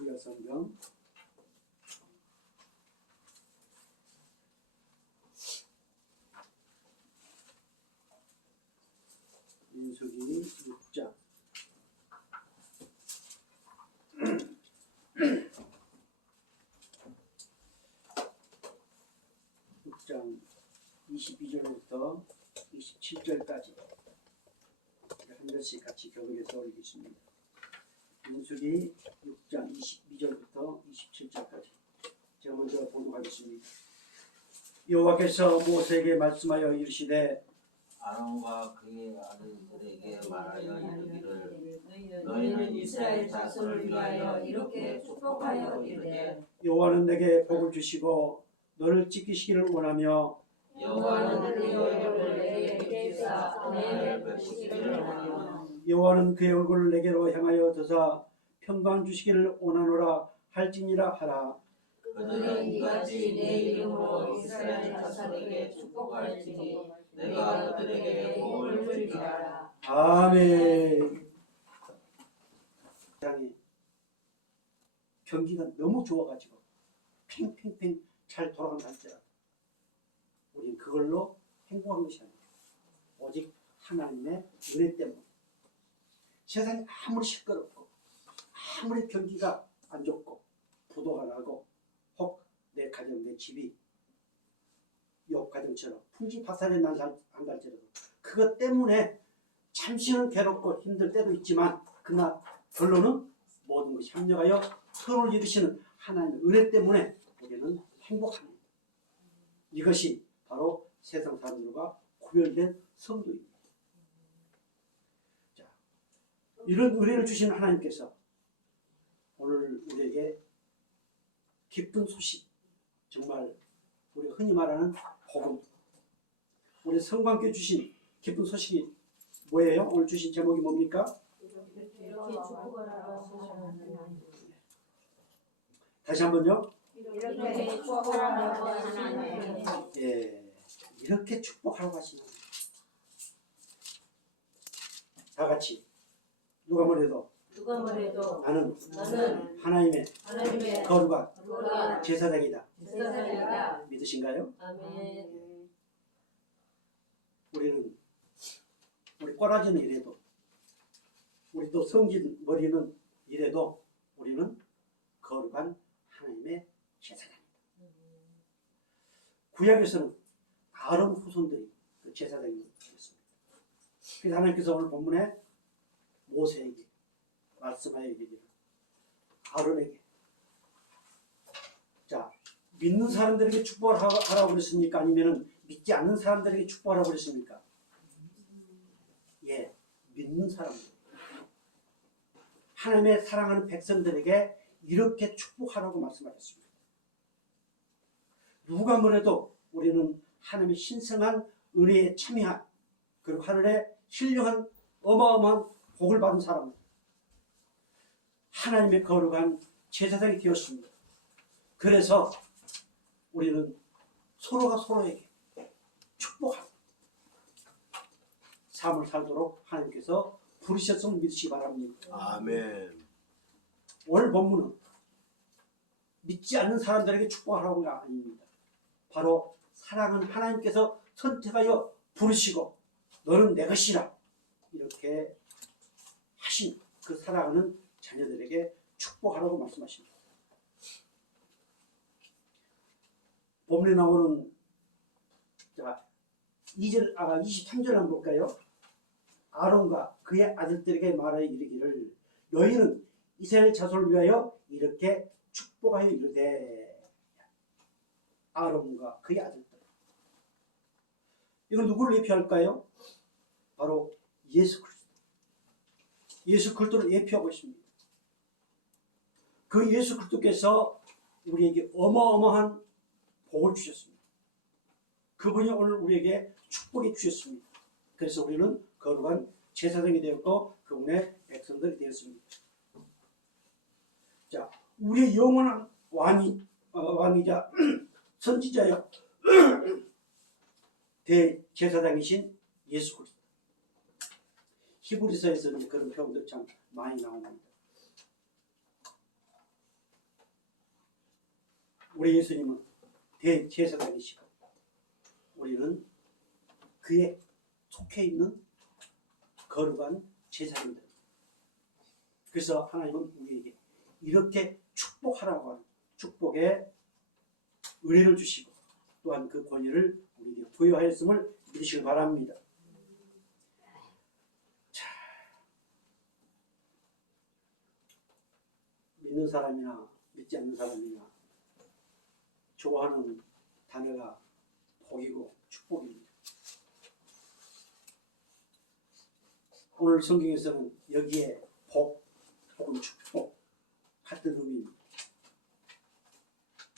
구약성경 민수기 6장 6장 22절부터 27절까지 한 절씩 같이 교독해서 읽겠습니다. 민수기 6장 22절부터 27절까지 제가 먼저 봉독하겠습니다. 여호와께서 모세에게 말씀하여 이르시되 아론과 그의 아들들에게 말하여 이르기를 너희는 이스라엘 자손을 위하여 이렇게 축복하여 이르되 여호와는 내게 복을 주시고 너를 지키시기를 원하며 여호와는 그의 얼굴을 내게 비추사 은혜를 베푸시기를 원하며 여호와는 그의 얼굴을 내게로 향하여 드사 평강 주시기를 원하노라 할지니라 하라. 그들은 이같이 내 이름으로 이스라엘 자손에게 축복할지니 내가 그들에게 복을 주리라. 아멘. 세상에 경기가 너무 좋아가지고 팽팽팽 잘 돌아간다 할지라도 우리는 그걸로 행복한 것이 아니에요. 오직 하나님의 은혜 때문에. 세상이 아무리 시끄럽고 아무리 경기가 안 좋고 부도가 나고 혹 내 가정 내 집이 욥 가정처럼 풍지박산이 난다 할지라도 그것 때문에 잠시는 괴롭고 힘들 때도 있지만 그러나 결론은 모든 것이 합력하여 선을 이루시는 하나님의 은혜 때문에 우리는 행복합니다. 이것이 바로 세상 사람들과 구별된 성도입니다. 자, 이런 은혜를 주시는 하나님께서 오늘 우리에게 기쁜 소식, 정말 우리가 흔히 말하는 복음, 우리 성광교회 주신 기쁜 소식이 뭐예요? 오늘 주신 제목이 뭡니까? 다시 한번요. 이렇게 축복하라고 하시는 예, 이렇게 축복하라고 하시는 다 같이 누가 뭐래도 나는 하나님의 거룩한 제사장이다. 믿으신가요? 아멘. 우리 꼬라지는 이래도 우리 또 성진 머리는 이래도 우리는 거룩한 하나님의 제사장이다. 구약에서는 아론 후손들이 그 제사장이었습니다. 그래서 하나님께서 오늘 본문에 모세에게 말씀하여 이르기를 아론에게 자 믿는 사람들에게 축복을 하라고 그랬습니까? 아니면 믿지 않는 사람들에게 축복하라고 그랬습니까? 예, 믿는 사람들 하나님의 사랑하는 백성들에게 이렇게 축복하라고 말씀하셨습니다. 누가 뭐래도 우리는 하나님의 신성한 은혜에 참여한 그리고 하늘의 신령한 어마어마한 복을 받은 사람 하나님의 거룩한 제사장이 되었습니다. 그래서 우리는 서로가 서로에게 축복하고 삶을 살도록 하나님께서 부르셨음을 믿으시기 바랍니다. 아멘. 오늘 본문은 믿지 않는 사람들에게 축복하라고 가 아닙니다. 바로 사랑하는 하나님께서 선택하여 부르시고 너는 내 것이라 이렇게 하신 그 사랑하는 자녀들에게 축복하라고 말씀하십니다. 본문에 나오는 자 23절 한번 볼까요? 아론과 그의 아들들에게 말하여 이르기를 너희는 이스라엘 자손을 위하여 이렇게 축복하여 이르되 아론과 그의 아들들 이건 누구를 예표할까요? 바로 예수 그리스도. 예수 그리스도를 예표하고 있습니다. 그 예수 그리스도께서 우리에게 어마어마한 복을 주셨습니다. 그분이 오늘 우리에게 축복해 주셨습니다. 그래서 우리는 거룩한 제사장이 되었고 그분의 백성들이 되었습니다. 자, 우리의 영원한 왕이자 선지자여 대제사장이신 예수 그리스도. 히브리서에서는 그런 표현들 참 많이 나옵니다. 우리 예수님은 대제사장이시고 우리는 그에 속해 있는 거룩한 제사장들. 그래서 하나님은 우리에게 이렇게 축복하라고 하는 축복의 은혜를 주시고 또한 그 권위를 우리에게 부여하였음을 믿으시기 바랍니다. 자, 믿는 사람이나 믿지 않는 사람이나 좋아하는 단어가 복이고 축복입니다. 오늘 성경에서는 여기에 복 혹은 축복 같은 의미입니다.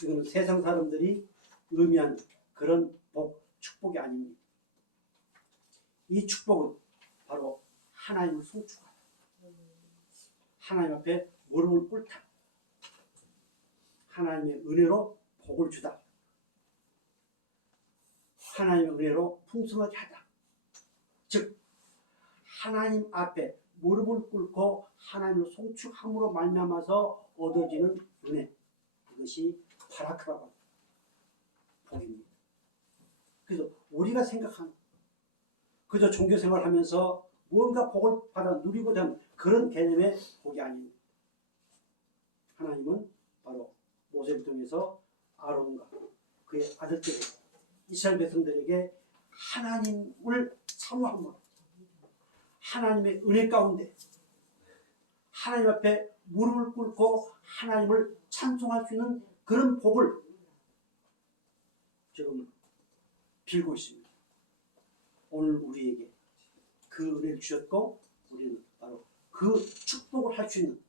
이거는 세상 사람들이 의미하는 그런 복, 축복이 아닙니다. 이 축복은 바로 하나님을 송축하다. 하나님 앞에 무릎을 꿇다. 하나님의 은혜로 복을 주다. 하나님의 은혜로 풍성하게 하다. 즉 하나님 앞에 무릎을 꿇고 하나님을 송축함으로 말미암아서 얻어지는 은혜, 이것이 바라크라고 합니다. 복입니다. 그래서 우리가 생각하는 그저 종교생활하면서 무언가 복을 받아 누리고자 하는 그런 개념의 복이 아닙니다. 하나님은 바로 모세를 통해서 아론과 그의 아들들에게 이스라엘 백성들에게 하나님을 사모함으로 하나님의 은혜 가운데 하나님 앞에 무릎을 꿇고 하나님을 찬송할 수 있는 그런 복을 지금 빌고 있습니다. 오늘 우리에게 그 은혜를 주셨고 우리는 바로 그 축복을 할 수 있는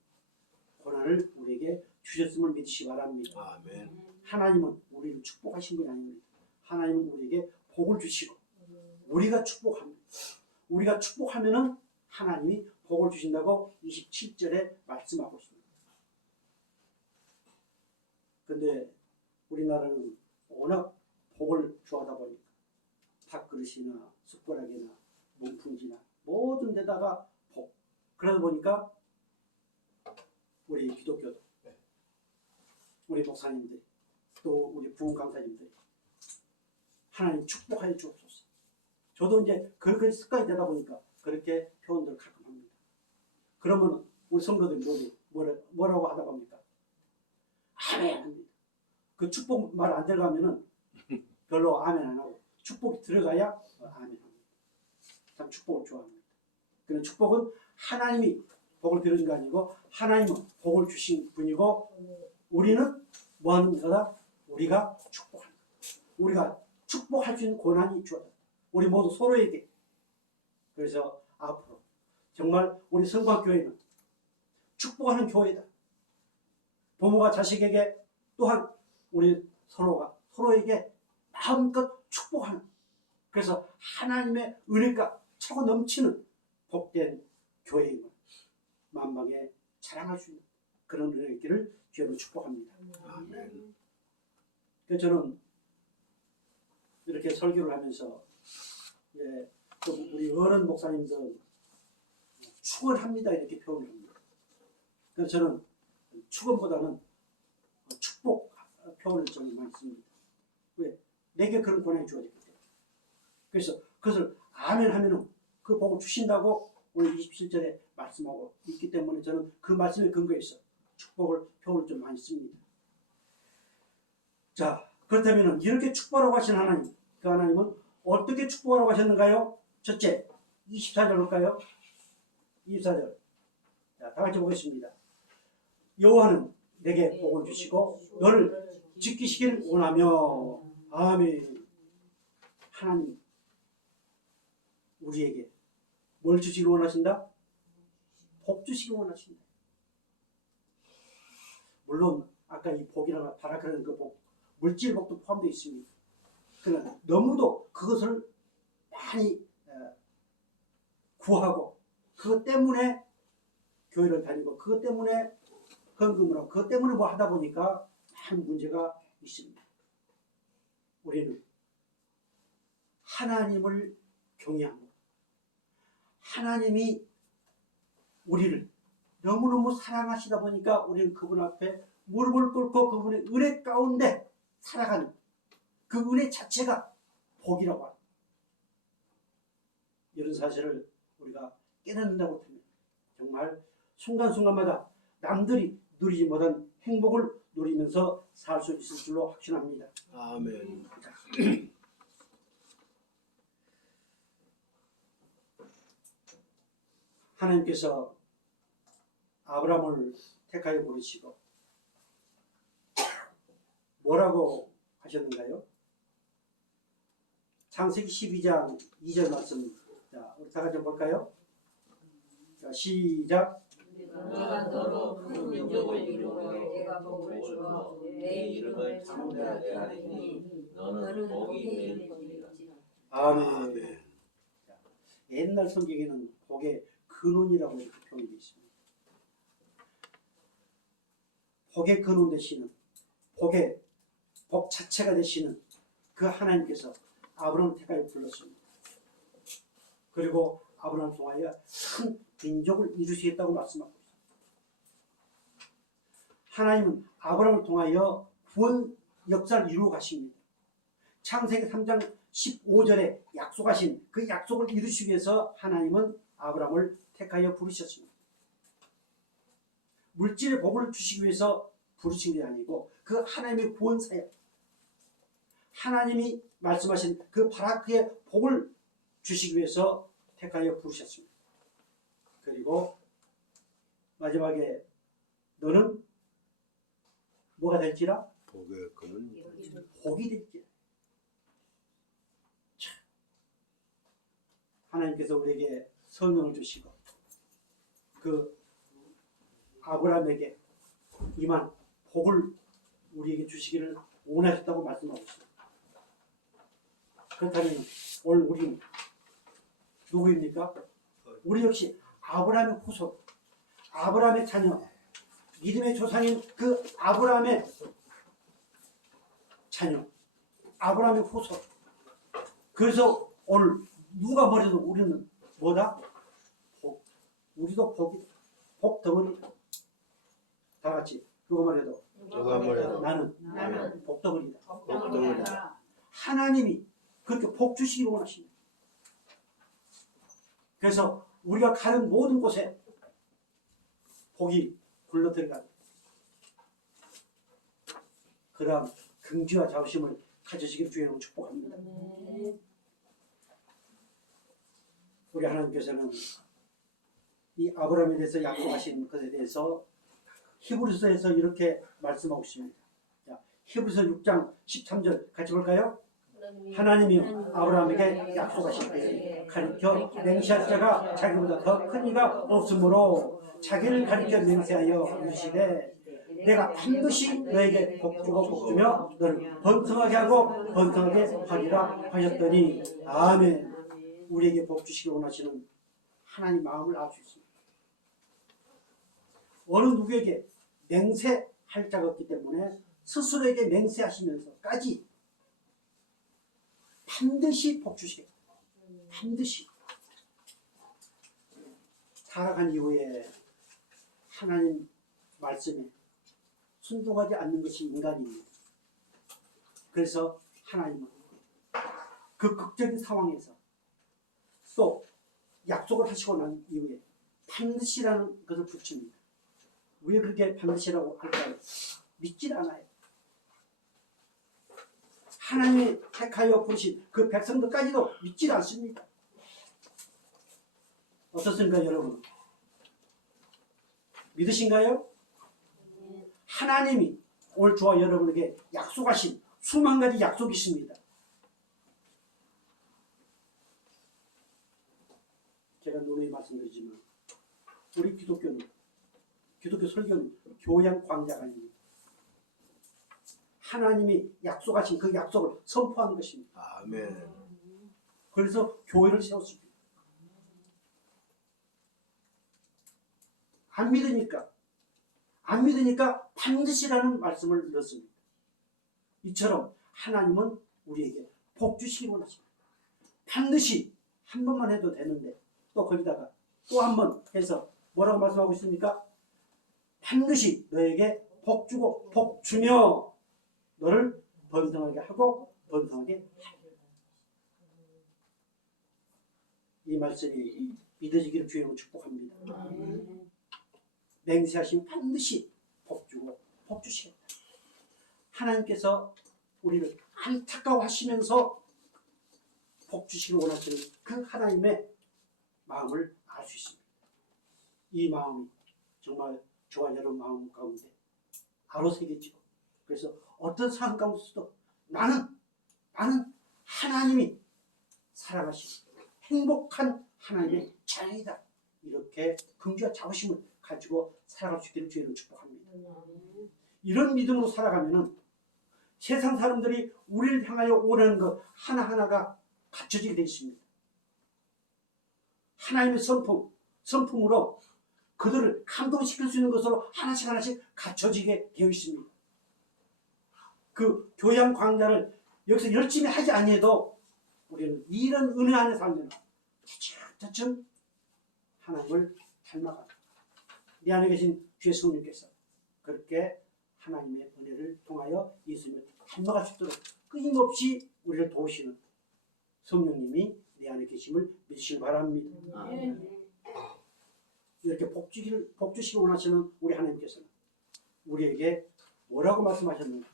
권한을 우리에게 주셨음을 믿으시기 바랍니다. 아멘. 하나님은 우리를 축복하신 분이 아닙니다. 하나님은 우리에게 복을 주시고 우리가 축복합니다. 우리가 축복하면은 하나님이 복을 주신다고 27절에 말씀하고 있습니다. 그런데 우리나라는 워낙 복을 좋아하다 보니까 밥그릇이나 숟가락이나 문풍지나 모든 데다가 복. 그러다 보니까 우리 기독교도 우리 목사님들 또 우리 부흥 강사님들이 하나님 축복하여 주옵소서. 저도 이제 그렇게 습관이 되다 보니까 그렇게 표현들을 가끔 합니다. 그러면 우리 성도들이 뭐라고 하다 보니까 아멘 합니다. 그 축복 말 안 들어가면은 별로 아멘 안 하고 축복이 들어가야 아멘 합니다. 참 축복을 좋아합니다. 그런 축복은 하나님이 복을 빌어준 게 아니고 하나님은 복을 주신 분이고 우리는 뭐 하는 거다? 우리가 축복하는 거다. 우리가 축복할 수 있는 권한이 주어졌다. 우리 모두 서로에게. 그래서 앞으로 정말 우리 성곽교회는 축복하는 교회다. 부모가 자식에게 또한 우리 서로가 서로에게 마음껏 축복하는, 그래서 하나님의 은혜가 차고 넘치는 복된 교회임을 만방에 자랑할 수 있는 그런 은혜의 길을 주여로 축복합니다. 아멘. 그래서 저는 이렇게 설교를 하면서 또 우리 어른 목사님들 축원합니다 이렇게 표현을 합니다. 그래서 저는 축원보다는 축복 표현을 저는 많이 씁니다. 왜? 내게 그런 권한이 주어졌기 때문에. 그래서 그것을 아멘 하면은 그 복을 주신다고 오늘 27절에 말씀하고 있기 때문에 저는 그 말씀에 근거해서 축복을 표현을 좀 많이 씁니다. 자, 그렇다면 이렇게 축복하라고 하신 하나님, 그 하나님은 어떻게 축복하라고 하셨는가요? 첫째, 24절 볼까요? 24절. 자, 다 같이 보겠습니다. 여호와는 내게 복을 주시고 너를 지키시길 원하며. 아멘. 하나님 우리에게 뭘 주시길 원하신다? 복 주시길 원하신다. 물론 아까 이 복이라고 바라크라는 그 복, 물질 복도 포함되어 있습니다. 그러나 너무도 그것을 많이 구하고 그것 때문에 교회를 다니고 그것 때문에 헌금을 하고 그것 때문에 뭐 하다 보니까 많은 문제가 있습니다. 우리는 하나님을 경외하고 하나님이 우리를 너무너무 사랑하시다 보니까 우리는 그분 앞에 무릎을 꿇고 그분의 은혜 가운데 살아가는 그 은혜 자체가 복이라고 합니다. 이런 사실을 우리가 깨닫는다고 하면 정말 순간순간마다 남들이 누리지 못한 행복을 누리면서 살 수 있을 줄로 확신합니다. 아멘. 하나님께서 아브라함을 택하여 부르시고 뭐라고 하셨는가요? 창세기 12장 2절 말씀. 자, 우리 다 같이 볼까요? 자, 시작. 내가 너로 큰 민족을 이루고 내가 복을 주어 내 이름을 창대하게 하리니 너는 복이 되리라. 아멘. 아멘. 자, 옛날 성경에는 복의 근원이라고 이렇게 표현되어 있습니다. 복의 근원 되시는 복의 복 자체가 되시는 그 하나님께서 아브라함을 택하여 불렀습니다. 그리고 아브라함을 통하여 큰 민족을 이루시겠다고 말씀하고 있습니다. 하나님은 아브라함을 통하여 구원 역사를 이루어 가십니다. 창세기 3장 15절에 약속하신 그 약속을 이루시기 위해서 하나님은 아브라함을 택하여 부르셨습니다. 물질의 복을 주시기 위해서 부르신 게 아니고 그 하나님의 구원 사역, 하나님이 말씀하신 그 바라크의 복을 주시기 위해서 택하여 부르셨습니다. 그리고 마지막에 너는 뭐가 될지라? 복의 근원. 복이 될지라. 참. 하나님께서 우리에게 성령을 주시고 그 아브라함에게 임한 복을 우리에게 주시기를 원하셨다고 말씀하고 있습니다. 그렇다면 오늘 우리는 누구입니까? 우리 역시 아브라함의 후손, 아브라함의 자녀, 믿음의 조상인 그 아브라함의 자녀, 아브라함의 후손. 그래서 오늘 누가 뭐래도 우리는 뭐다? 복. 우리도 복이다. 복 덩어리다. 다 같이 그것만 해도 누가 뭐래도 나는 복 덩어리다. 복덩어리다. 하나님이 그렇게 복 주시기 원하십니다. 그래서 우리가 가는 모든 곳에 복이 굴러들어갑니다. 그 다음 긍지와 자부심을 가지시기를 주의로 축복합니다. 우리 하나님께서는 이 아브라함에 대해서 약속하신 것에 대해서 히브리서에서 이렇게 말씀하고 있습니다. 자, 히브리서 6장 13절 같이 볼까요? 하나님이 아브라함에게 약속하신 것을 가리켜 맹세할 자가 자기보다 더 큰 이가 없으므로 자기를 가리켜 맹세하여 이르시되 내가 반드시 너에게 복주고 복주며 너를 번성하게 하고 번성하게 하리라 하셨더니 아멘. 우리에게 복주시기 원하시는 하나님 마음을 알 수 있습니다. 어느 누구에게 맹세할 자가 없기 때문에 스스로에게 맹세하시면서까지 반드시 복주시겠다. 반드시. 타락한 이후에 하나님 말씀에 순종하지 않는 것이 인간입니다. 그래서 하나님은 그 극적인 상황에서 또 약속을 하시고 난 이후에 반드시라는 것을 붙입니다. 왜 그렇게 반드시라고 할까요? 믿질 않아요. 하나님이 택하여 부르신 그 백성들까지도 믿질 않습니다. 어떻습니까, 여러분? 믿으신가요? 하나님이 오늘 저와 여러분에게 약속하신 수만 가지 약속이 있습니다. 제가 누누이 말씀드리지만 우리 기독교 설교는 교양 광자가 아닙니다. 하나님이 약속하신 그 약속을 선포하는 것입니다. 아멘. 그래서 교회를 세웠습니다. 안 믿으니까 반드시라는 말씀을 넣었습니다. 이처럼 하나님은 우리에게 복 주시기 원하십니다. 반드시 한 번만 해도 되는데 또 거기다가 또 한 번 해서 뭐라고 말씀하고 있습니까? 반드시 너에게 복 주고 복 주며 너를 번성하게 하고 번성하게 하리라. 이 말씀이 믿어지기를 주님으로 축복합니다. 맹세하시면 반드시 복 주고 복 주시겠다. 하나님께서 우리를 안타까워하시면서 복 주시길 원하시는 그 하나님의 마음을 알 수 있습니다. 이 마음이 정말 저와 여러분 마음 가운데 바로 새겨지고, 그래서 어떤 상황 가운데서도 나는 하나님이 사랑하시는 행복한 하나님의 자녀이다, 이렇게 긍지와 자부심을 가지고 살아갈 수 있기를 주님을 축복합니다. 이런 믿음으로 살아가면은 세상 사람들이 우리를 향하여 원하는 것 하나하나가 갖춰지게 되어 있습니다. 하나님의 성품으로 그들을 감동시킬 수 있는 것으로 하나씩 갖춰지게 되어 있습니다. 그 교양 강좌를 여기서 열심히 하지 아니해도 우리는 이런 은혜 안에 살면 차츰 하나님을 닮아가고, 내 안에 계신 주의 성령께서 그렇게 하나님의 은혜를 통하여 예수님을 닮아갈 수 있도록 끊임없이 우리를 도우시는 성령님이 내 안에 계심을 믿으시기 바랍니다. 이렇게 복 주시기 원하시는 우리 하나님께서는 우리에게 뭐라고 말씀하셨는가?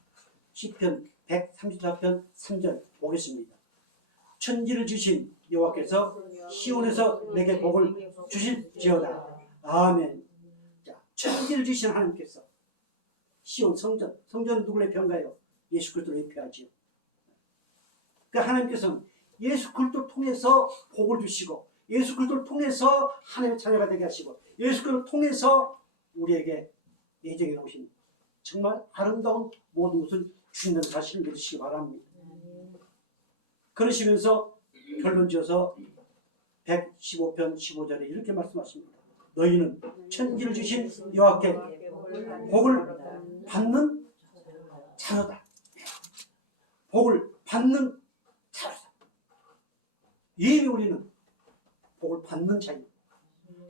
시편 134편 3절 보겠습니다. 천지를 주신 여호와께서 시온에서 내게 복을 주실지어다. 아멘. 자, 천지를 주신 하나님께서 시온 성전은 누구를 예표한가요? 예수 그리스도를 예표하지요. 그 하나님께서는 예수 그리스도를 통해서 복을 주시고, 예수 그리스도를 통해서 하나님의 자녀가 되게 하시고, 예수 그리스도를 통해서 우리에게 예정해 놓으신 정말 아름다운 모든 것을 주신다는 사실을 믿으시기 바랍니다. 그러시면서 결론지어서 115편 15절에 이렇게 말씀하십니다. 너희는 천지를 주신 여호와께 복을 받는 자녀다. 복을 받는 자녀다. 이미 우리는 복을 받는 자입니다.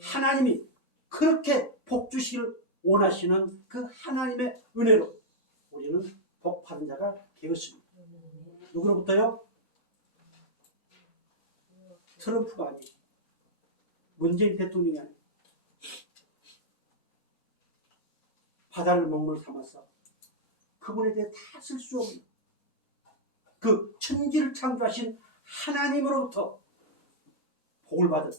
하나님이 그렇게 복 주시기를 원하시는 그 하나님의 은혜로 우리는 복 받은 자가 되었습니다. 누구로부터요? 트럼프가 아니고 문재인 대통령이 아니고 바다를 먹물 삼아서 그분에 대해 다 쓸 수 없는 그 천지를 창조하신 하나님으로부터 복을 받은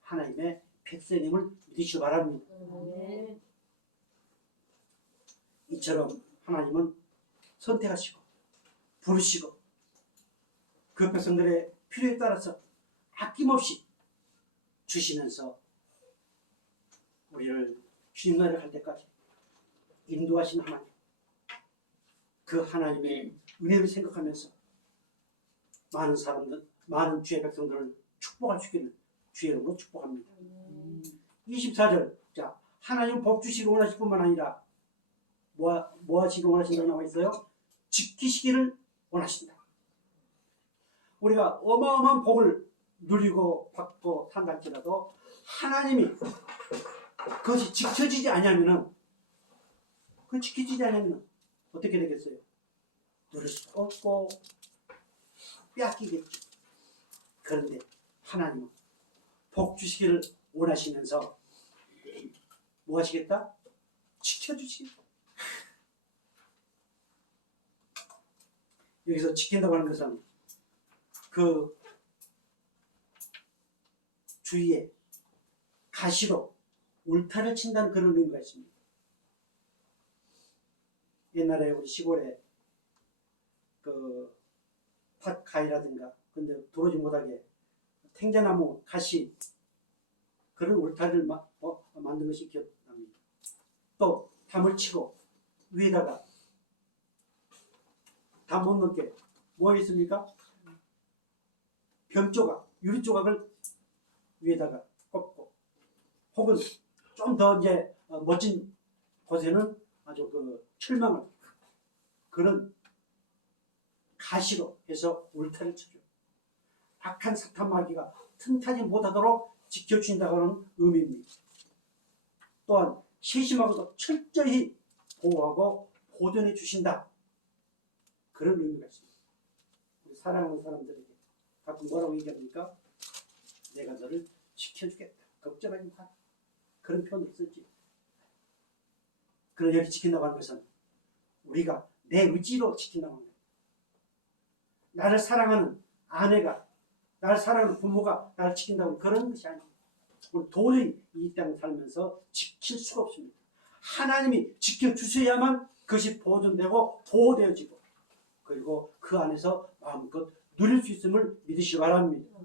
하나님의 백성임을 믿으시기 바랍니다. 이처럼 하나님은 선택하시고 부르시고 그 백성들의 필요에 따라서 아낌없이 주시면서 우리를 주님 나라에 갈 때까지 인도하신 하나님, 그 하나님의 은혜를 생각하면서 많은 사람들, 많은 주의 백성들을 축복할 수 있기를 주의 이름으로 축복합니다. 24절, 자, 하나님 복 주시기를 원하실 뿐만 아니라 뭐 하시기를 원하신다고 나와 있어요? 지키시기를 원하신다. 우리가 어마어마한 복을 누리고 받고 산다 할지라도 하나님이 그것이 지켜지지 않으면 어떻게 되겠어요? 누릴 수 없고 빼앗기겠죠. 그런데 하나님은 복 주시기를 원하시면서 뭐 하시겠다? 지켜주시겠다. 여기서 지킨다고 하는 것은 그 주위에 가시로 울타리를 친다는 그런 의미가 있습니다. 옛날에 우리 시골에 그 팥가위라든가 근데 들어오지 못하게 탱자나무 가시 그런 울타리를 만든 것이 기억납니다. 또 담을 치고 위에다가 담 못 넣게 뭐 있습니까? 병조각, 유리조각을 위에다가 꽂고, 혹은 좀 더 이제 멋진 곳에는 아주 그 철망을 그런 가시로 해서 울타리를 쳐줘. 악한 사탄 마귀가 틈타지 못하도록 지켜준다고 하는 의미입니다. 또한 세심하고도 철저히 보호하고 보존해 주신다. 그런 의미가 있습니다. 우리 사랑하는 사람들에게 가끔 뭐라고 얘기합니까? 내가 너를 지켜주겠다. 걱정하지 마. 그런 표현도 있었지. 그런 여기 지킨다고 하는 것은 우리가 내 의지로 지킨다고 하는 거예요. 나를 사랑하는 아내가, 나를 사랑하는 부모가 나를 지킨다고 그런 것이 아니에요. 우리 도저히 이 땅 살면서 지킬 수가 없습니다. 하나님이 지켜주셔야만 그것이 보존되고 보호되어지고 그리고 그 안에서 마음껏 누릴 수 있음을 믿으시기 바랍니다.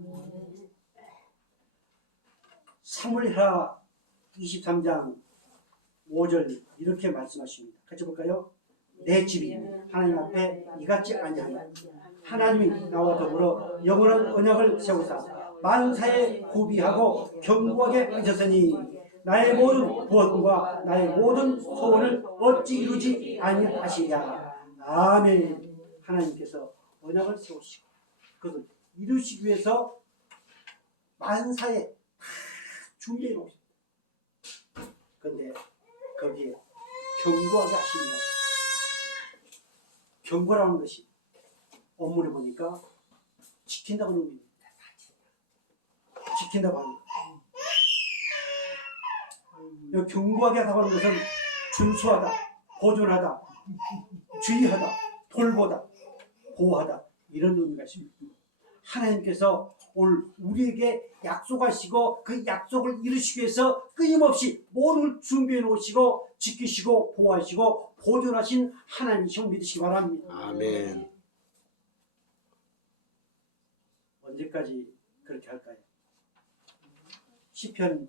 사무엘하 23장 5절 이렇게 말씀하십니다. 같이 볼까요? 내 집이 하나님 앞에 이같지 아니하냐. 하나님이 나와 더불어 영원한 언약을 세우사 만사에 구비하고 견고하게 하셨으니 나의 모든 구원과 나의 모든 소원을 어찌 이루지 아니하시랴. 아멘. 하나님께서 언약을 세우시고 그것을 이루시기 위해서 만사에 다 준비해 놓으십니다. 그런데 거기에 견고하게 하시며 견고라는 것이 원문에 보니까 지킨다고 하는 의미입니다. 지킨다고 하는 것. 여기 견고하게 하다고 하는 것은 준수하다, 보존하다, 주의하다, 돌보다, 보호하다 이런 의미가 있습니다. 하나님께서 오늘 우리에게 약속하시고 그 약속을 이루시기 위해서 끊임없이 모든 걸 준비해 놓으시고 지키시고 보호하시고 보존하신 하나님이시고 믿으시기 바랍니다. 아멘. 언제까지 그렇게 할까요? 시편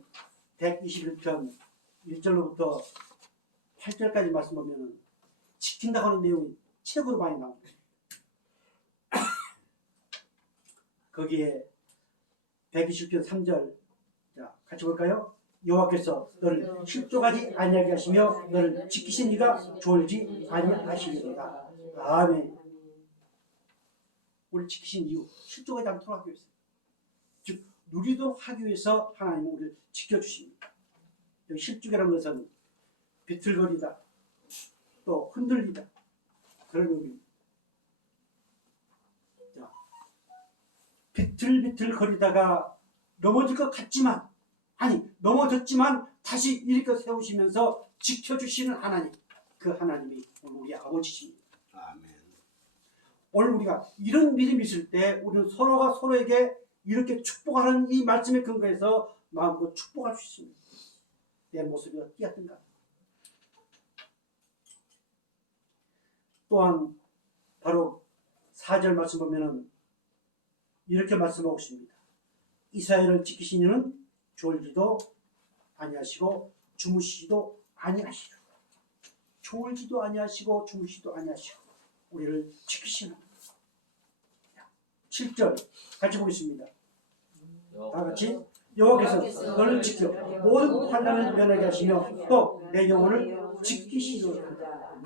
121편 1절로부터 8절까지 말씀 보면 지킨다고 하는 내용이 최고로 많이 나옵니다. 거기에 120편 3절 자 같이 볼까요? 여호와께서 너를 실족하지 아니하게 하시며 너를 지키신 이가 졸지 아니하시리로다. 아멘. 우리를 지키신 이유 실족하지 않도록 하기 위해서 즉 누리도록 하기 위해서 하나님은 우리를 지켜주십니다. 여기 실족이라는 것은 비틀거리다 또 흔들리다 그런 의미입니다. 자, 비틀비틀거리다가 넘어질 것 같지만 아니 넘어졌지만 다시 일으켜 세우시면서 지켜주시는 하나님 그 하나님이 오늘 우리 아버지십니다. 아멘. 오늘 우리가 이런 믿음이 있을 때 우리는 서로가 서로에게 이렇게 축복하는 이 말씀에 근거해서 마음껏 축복할 수 있습니다. 내 모습이 어떻든가. 또한 바로 4절 말씀 보면은 이렇게 말씀하고 있습니다. 이스라엘을 지키신 이는 졸지도 아니하시고 주무시지도 아니하시고 졸지도 아니하시고 주무시지도 아니하시고 우리를 지키시는 7절 같이 보겠습니다. 다 같이 여호와께서 너를 지켜 모든 환난을 면하게 하시며 또 내 영혼을 지키시리로다.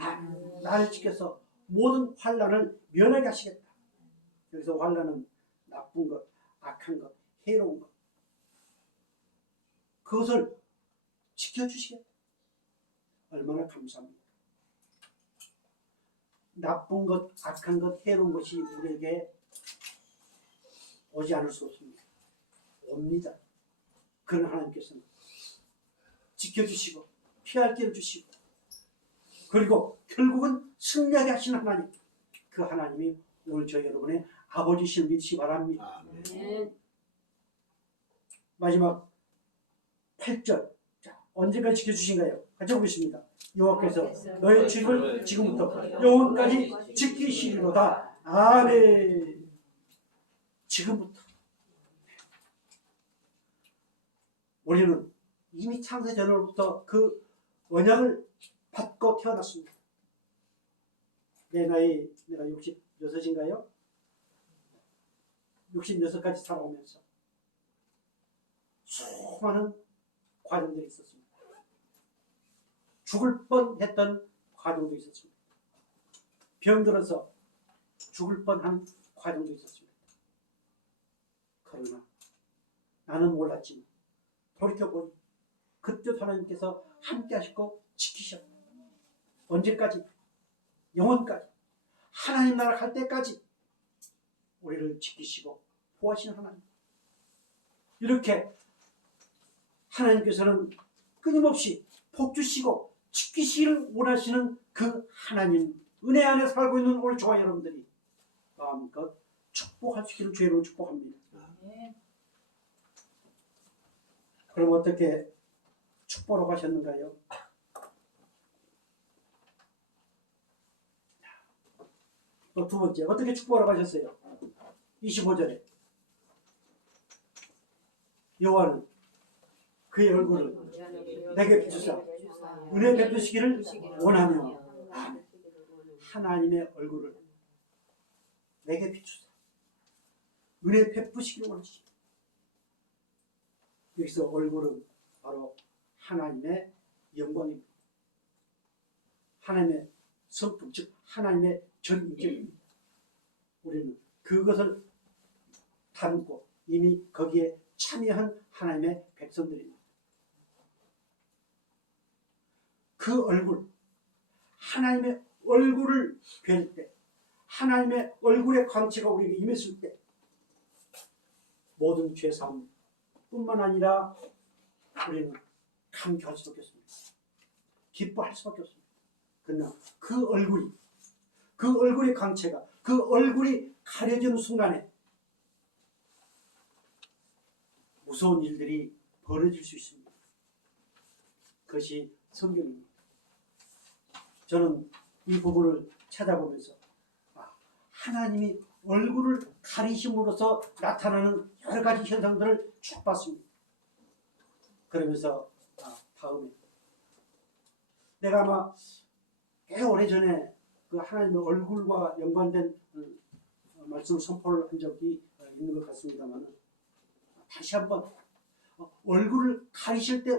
나를 지켜서 모든 환난을 면하게 하시겠다. 여기서 환난은 나쁜 것, 악한 것, 해로운 것 그것을 지켜주시겠다. 얼마나 감사합니다. 나쁜 것, 악한 것, 해로운 것이 우리에게 오지 않을 수 없습니다. 옵니다. 그런 하나님께서는 지켜주시고 피할 길을 주시고 그리고 결국은 승리하게 하시는 하나님 그 하나님이 오늘 저희 여러분의 아버지심을 믿으시기 바랍니다. 아멘. 마지막 8절 자, 언제까지 지켜주신가요? 같이 보겠습니다. 여호와께서 너의 죄를 지금부터 영원까지 지키시리로다. 아멘. 지금부터 우리는 이미 창세 전으로부터 그 언약을 받고 태어났습니다. 내 나이 내가 66인가요? 66까지 살아오면서 수많은 과정들이 있었습니다. 죽을 뻔했던 과정도 있었습니다. 병들어서 죽을 뻔한 과정도 있었습니다. 그러나 나는 몰랐지만 돌이켜보니 그때 하나님께서 함께 하시고 지키셨다. 언제까지? 영원까지. 하나님 나라 갈 때까지 우리를 지키시고 보호하시는 하나님. 이렇게 하나님께서는 끊임없이 복주시고 지키시기를 원하시는 그 하나님 은혜 안에 살고 있는 오늘 저와 여러분들이 마음껏 축복하시기를 주의로 축복합니다. 그럼 어떻게 축복하러 가셨는가요? 또 두 번째 어떻게 축복하러 가셨어요? 25절에 여호와는 그의 얼굴을 내게 비추사 은혜 베푸시기를 원하며 하나님의 얼굴을 내게 비추사 은혜 베푸시기를 원하시오. 여기서 얼굴은 바로 하나님의 영광입니다. 하나님의 성품, 즉 하나님의 전인격입니다. 우리는 그것을 담고 이미 거기에 참여한 하나님의 백성들입니다. 그 얼굴, 하나님의 얼굴을 뵐 때, 하나님의 얼굴의 광채가 우리에게 임했을 때 모든 죄사함 뿐만 아니라 우리는 감격할 수밖에 없습니다. 기뻐할 수밖에 없습니다. 그러나 그 얼굴의 광채가 그 얼굴이 가려지는 순간에 무서운 일들이 벌어질 수 있습니다. 그것이 성경입니다. 저는 이 부분을 찾아보면서 하나님이 얼굴을 가리심으로써 나타나는 여러 가지 현상들을 쭉 봤습니다. 그러면서 다음에 내가 아마 꽤 오래전에 그 하나님의 얼굴과 연관된 말씀을 선포를 한 적이 있는 것 같습니다만 다시 한번 얼굴을 가리실 때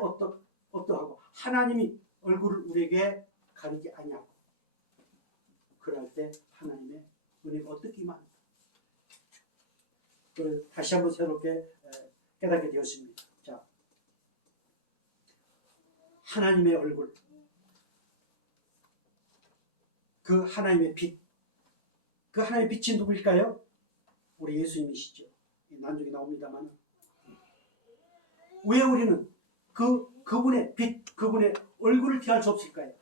어떠하고 하나님이 얼굴을 우리에게 가리지 아니하고 그럴 때 하나님의 은혜가 어떻게 임합니까? 그걸 다시 한번 새롭게 깨닫게 되었습니다. 자, 하나님의 얼굴, 그 하나님의 빛, 그 하나님의 빛이 누구일까요? 우리 예수님이시죠. 난중에 나옵니다만 왜 우리는 그분의 빛, 그분의 얼굴을 피할 수 없을까요?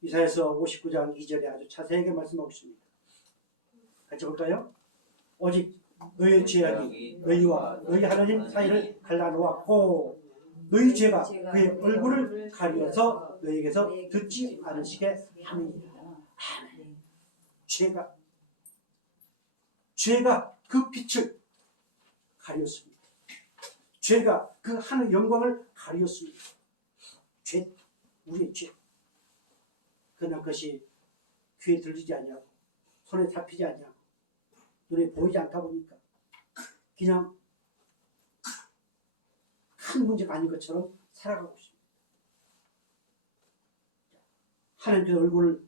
이사야서 59장 2절에 아주 자세하게 말씀하고 있습니다. 같이 볼까요? 오직 너의 죄악이 너희와 너희 하나님 사이를 갈라놓았고 너희 죄가 그의 얼굴을 가려서 너희에게서 듣지 않으시게 함이니라. 아멘. 죄가 그 빛을 가렸습니다. 죄가 그 하늘 영광을 가렸습니다. 죄, 우리의 죄. 그러나 그것이 귀에 들리지 아니하고 손에 잡히지 아니하고 눈에 보이지 않다 보니까 그냥 큰 문제가 아닌 것처럼 살아가고 있습니다. 하나님께서 얼굴을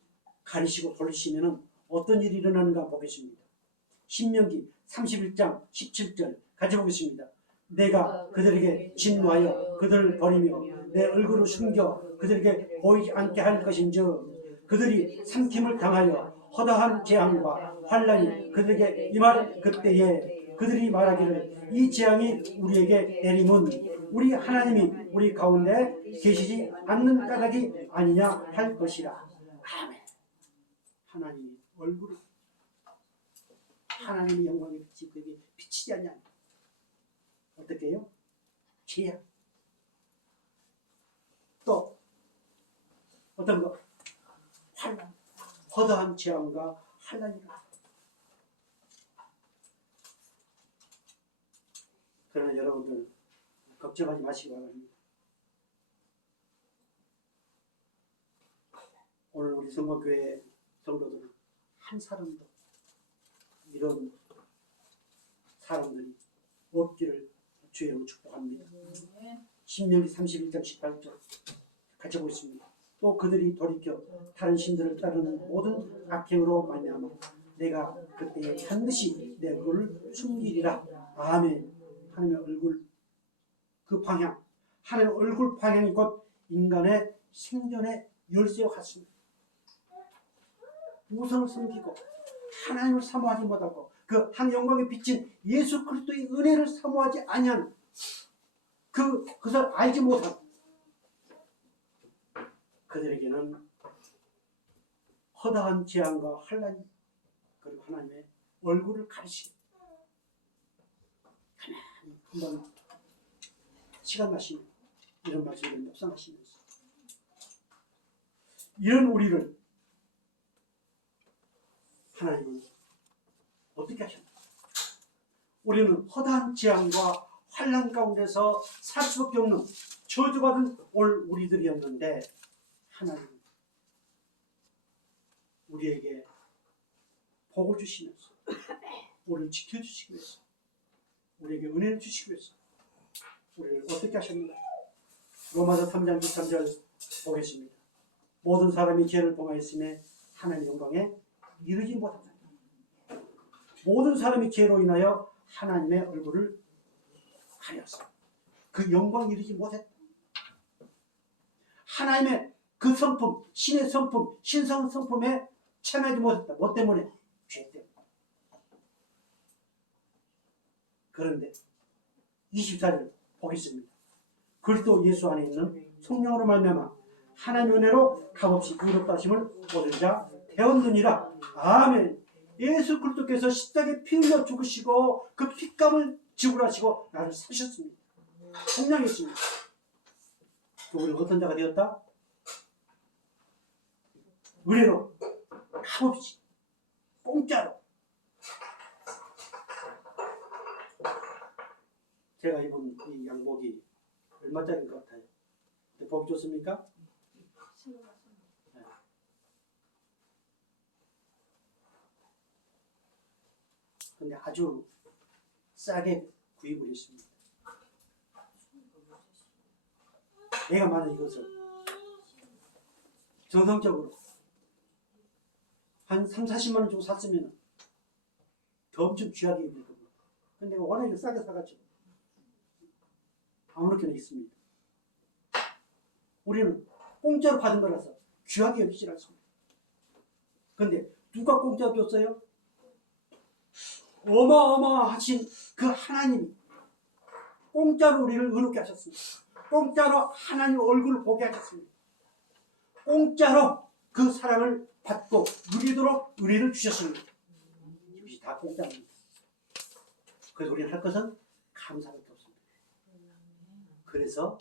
가리시고 돌리시면 어떤 일이 일어나는가 보겠습니다. 신명기 31장 17절 같이 보겠습니다. 내가 그들에게 진노하여 그들을 버리며 내 얼굴을 숨겨 그들에게 보이지 않게 할 것인즉 그들이 삼킴을 당하여 허다한 재앙과 환란이 그들에게 임할 그때에 그들이 말하기를 이 재앙이 우리에게 내림은 우리 하나님이 우리 가운데 계시지 않는 까닭이 아니냐 할 것이라. 아멘. 하나님의 얼굴을 하나님의 영광의 빛이 그에게 비치지 않냐. 어떻게 해요? 죄악. 또 어떤 거? 환란. 허다한 재앙과 환란이라. 그러나 여러분들 걱정하지 마시기 바랍니다. 오늘 우리 성모교회 성도들은 한 사람도 이런 사람들이 없기를 주의로 축복합니다. 신명기 31장 18절 같이 보겠습니다. 또 그들이 돌이켜 다른 신들을 따르는 모든 악행으로 말미암아 내가 그때에 반드시 내 얼굴을 숨기리라. 아멘. 하나님의 얼굴 그 방향, 하나님의 얼굴 방향이 곧 인간의 생존의 열쇠와 같습니다. 우상을 섬기고 하나님을 사모하지 못하고 그 한 영광에 비친 예수 그리스도의 은혜를 사모하지 아니한 그것을 알지 못한 그들에게는 허다한 재앙과 환난이 그리고 하나님의 얼굴을 가리시고 가만히 한번 시간 마시면 이런 말씀을 묵상하시면서 이런 우리를 하나님은 어떻게 하셨나? 우리는 허다한 재앙과 환난 가운데서 살 수밖에 없는 저주받은 올 우리들이었는데 하나님은 우리에게 복을 주시면서 우리를 지켜주시기 위해서 우리에게 은혜를 주시기 위해서 우리를 어떻게 하셨는가? 로마서 3장 13절 보겠습니다. 모든 사람이 죄를 범하였음에 하나님의 영광에 이르지 못한다. 모든 사람이 죄로 인하여 하나님의 얼굴을 가렸어. 그 영광에 이르지 못했다. 하나님의 그 성품, 신의 성품, 신성 성품에 참여하지 못했다. 뭐 때문에? 죄 때문에. 그런데 24절 보겠습니다. 그리스도 예수 안에 있는 성령으로 말미암아 하나님의 은혜로 값없이 의롭다 하심을 얻은 자 되었느니라. 아멘. 예수 그리스도께서 십자가에 피 흘려 죽으시고 그 핏값을 지불하시고 나를 사셨습니다. 성령이었습니다. 우리는 어떤 자가 되었다? 은혜로 값없이 공짜로. 제가 입은 이 양복이 얼마짜리인 것 같아요? 보기 좋습니까? 네. 근데 아주 싸게 구입을 했습니다. 내가 만약 이것을 정성적으로 한 3, 40만 원 주고 샀으면 더 엄청 귀하게 입을 겁니다. 근데 내가 워낙 싸게 사가지고 아무렇게나 있습니다. 우리는 공짜로 받은 거라서 귀하게 여기지 않습니다. 그런데 누가 공짜로 줬어요? 어마어마하신 그 하나님이 공짜로 우리를 의롭게 하셨습니다. 공짜로 하나님 얼굴을 보게 하셨습니다. 공짜로 그 사랑을 받고 누리도록 은혜를 주셨습니다. 이것이 다 공짜입니다. 그래서 우리는 할 것은 감사밖에 없습니다. 그래서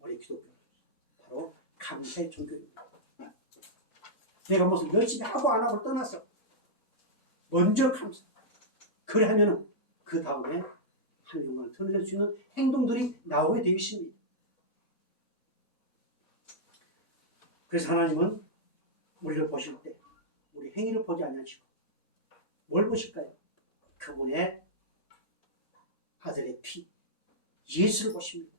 우리 기독교는 바로 감사의 종교입니다. 내가 무슨 열심히 하고 안 하고를 떠나서 먼저 감사. 그래 하면은 그 다음에 하나님을 드러낼 수 있는 행동들이 나오게 되어 있습니다. 그래서 하나님은 우리를 보실 때 우리 행위를 보지 않으시고 뭘 보실까요? 그분의 아들의 피, 예수를 보십니다.